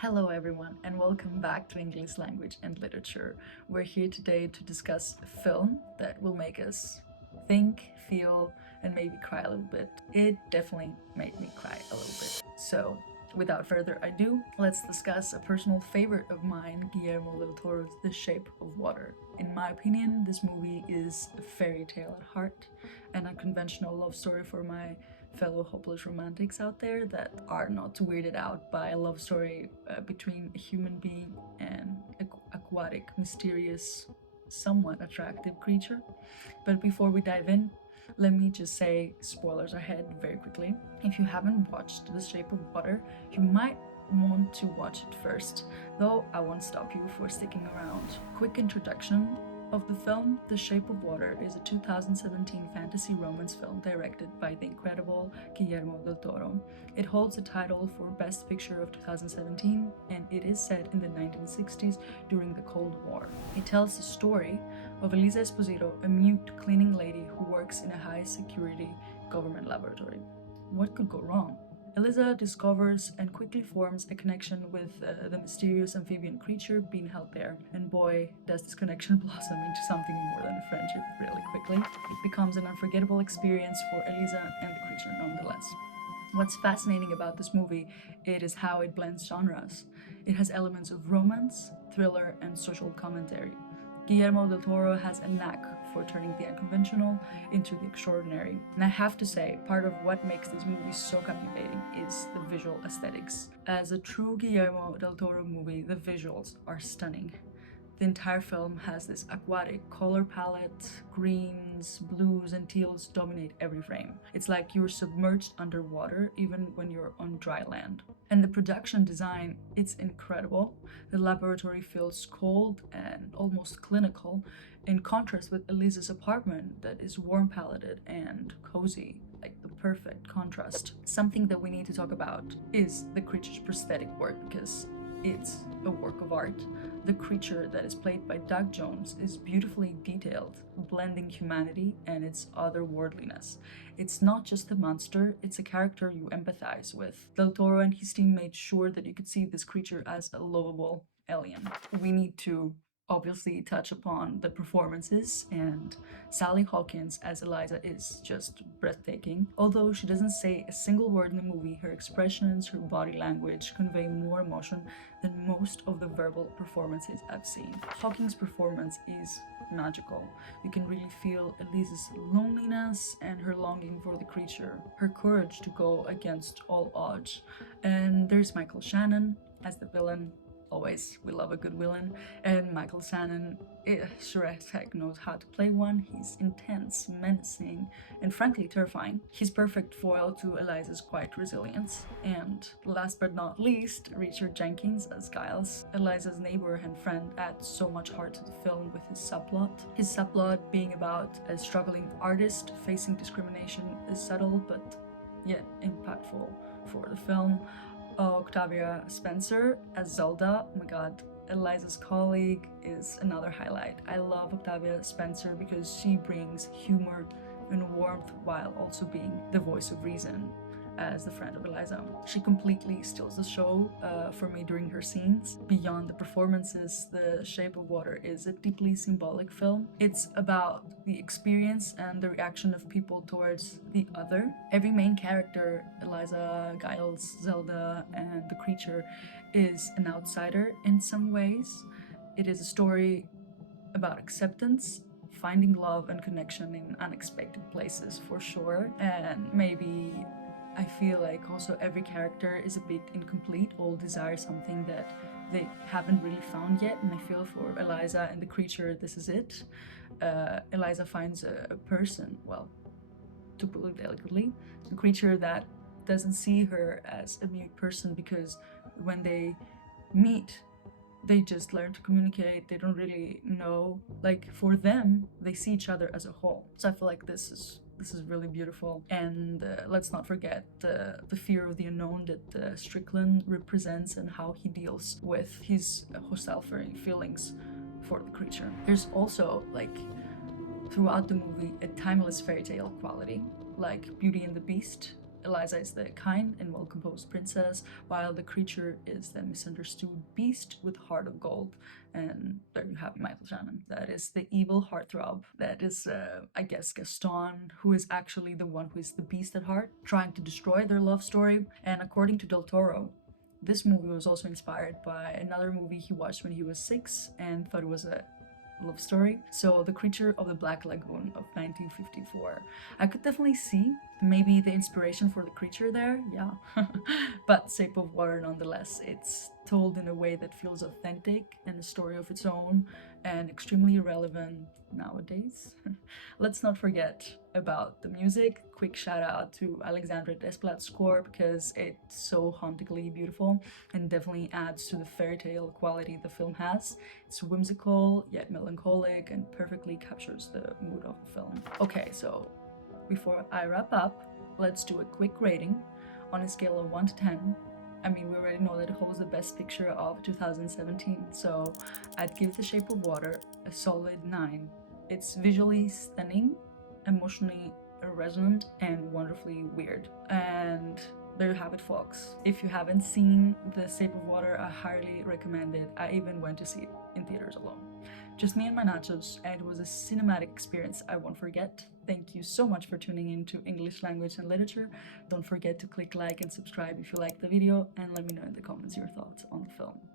Hello everyone and welcome back to English Language and Literature. We're here today to discuss a film that will make us think, feel, and maybe cry a little bit. It definitely made me cry a little bit. So, without further ado, let's discuss a personal favorite of mine, Guillermo del Toro's The Shape of Water. In my opinion, this movie is a fairy tale at heart, an unconventional love story for my fellow hopeless romantics out there that are not weirded out by a love story between a human being and an aquatic, mysterious, somewhat attractive creature. But before we dive in, let me just say spoilers ahead very quickly. If you haven't watched The Shape of Water, you might want to watch it first, though I won't stop you for sticking around. Quick introduction of the film. The Shape of Water is a 2017 fantasy romance film directed by the incredible Guillermo del Toro. It holds the title for Best Picture of 2017, and it is set in the 1960s during the Cold War. It tells the story of Elisa Esposito, a mute cleaning lady who works in a high-security government laboratory. What could go wrong? Elisa discovers and quickly forms a connection with the mysterious amphibian creature being held there, and boy, does this connection blossom into something more than a friendship really quickly. It becomes an unforgettable experience for Elisa and the creature nonetheless. What's fascinating about this movie, it is how it blends genres. It has elements of romance, thriller, and social commentary. Guillermo del Toro has a knack for turning the unconventional into the extraordinary. And I have to say, part of what makes this movie so captivating is the visual aesthetics. As a true Guillermo del Toro movie, the visuals are stunning. The entire film has this aquatic color palette. Greens, blues, and teals dominate every frame. It's like you're submerged underwater even when you're on dry land. And the production design, it's incredible. The laboratory feels cold and almost clinical, in contrast with Elisa's apartment that is warm-paleted and cozy, like the perfect contrast. Something that we need to talk about is the creature's prosthetic work, because it's a work of art. The creature that is played by Doug Jones is beautifully detailed, blending humanity and its otherworldliness. It's not just a monster, it's a character you empathize with. Del Toro and his team made sure that you could see this creature as a lovable alien. We need to obviously touch upon the performances, and Sally Hawkins as Eliza is just breathtaking. Although she doesn't say a single word in the movie, her expressions, her body language convey more emotion than most of the verbal performances I've seen. Hawkins' performance is magical. You can really feel Elisa's loneliness and her longing for the creature, her courage to go against all odds. And there's Michael Shannon as the villain. Always, we love a good villain, and Michael Shannon sure as heck knows how to play one. He's intense, menacing, and frankly terrifying. He's perfect foil to Eliza's quiet resilience. And last but not least, Richard Jenkins as Giles, Eliza's neighbor and friend, adds so much heart to the film with his subplot. His subplot being about a struggling artist facing discrimination is subtle but yet impactful for the film. Octavia Spencer as Zelda. Oh my god, Eliza's colleague is another highlight. I love Octavia Spencer because she brings humor and warmth while also being the voice of reason as the friend of Eliza. She completely steals the show for me during her scenes. Beyond the performances, The Shape of Water is a deeply symbolic film. It's about the experience and the reaction of people towards the other. Every main character, Eliza, Giles, Zelda, and the creature, is an outsider in some ways. It is a story about acceptance, finding love and connection in unexpected places for sure, and maybe I feel like also every character is a bit incomplete, all desire something that they haven't really found yet, and I feel for Eliza and the creature, this is it. Eliza finds a person, well, to put it delicately, a creature that doesn't see her as a mute person, because when they meet, they just learn to communicate. They don't really know, like for them, they see each other as a whole. So I feel like this is really beautiful. And let's not forget the fear of the unknown that Strickland represents and how he deals with his hostile feelings for the creature. There's also, like, throughout the movie, a timeless fairy tale quality, like Beauty and the Beast, Eliza is the kind and well-composed princess, while the creature is the misunderstood beast with heart of gold. And there you have Michael Shannon. That is the evil heartthrob. That is, I guess, Gaston, who is actually the one who is the beast at heart, trying to destroy their love story. And according to Del Toro, this movie was also inspired by another movie he watched when he was 6 and thought it was a love story. So, The Creature of the Black Lagoon of 1954. I could definitely see maybe the inspiration for the creature there, yeah. But Shape of Water nonetheless. It's told in a way that feels authentic and a story of its own and extremely relevant nowadays. Let's not forget about the music. Quick shout out to Alexandre Desplat's score because it's so hauntingly beautiful and definitely adds to the fairy tale quality the film has. It's whimsical yet melancholic and perfectly captures the mood of the film. Okay, so before I wrap up, let's do a quick rating on a scale of 1 to 10. I mean, we already know that it holds the best picture of 2017, so I'd give The Shape of Water a solid 9. It's visually stunning, emotionally resonant, and wonderfully weird. And there you have it, folks. If you haven't seen The Shape of Water, I highly recommend it. I even went to see it in theaters alone. Just me and my nachos, and it was a cinematic experience I won't forget. Thank you so much for tuning in to English Language and Literature. Don't forget to click like and subscribe if you liked the video, and let me know in the comments your thoughts on the film.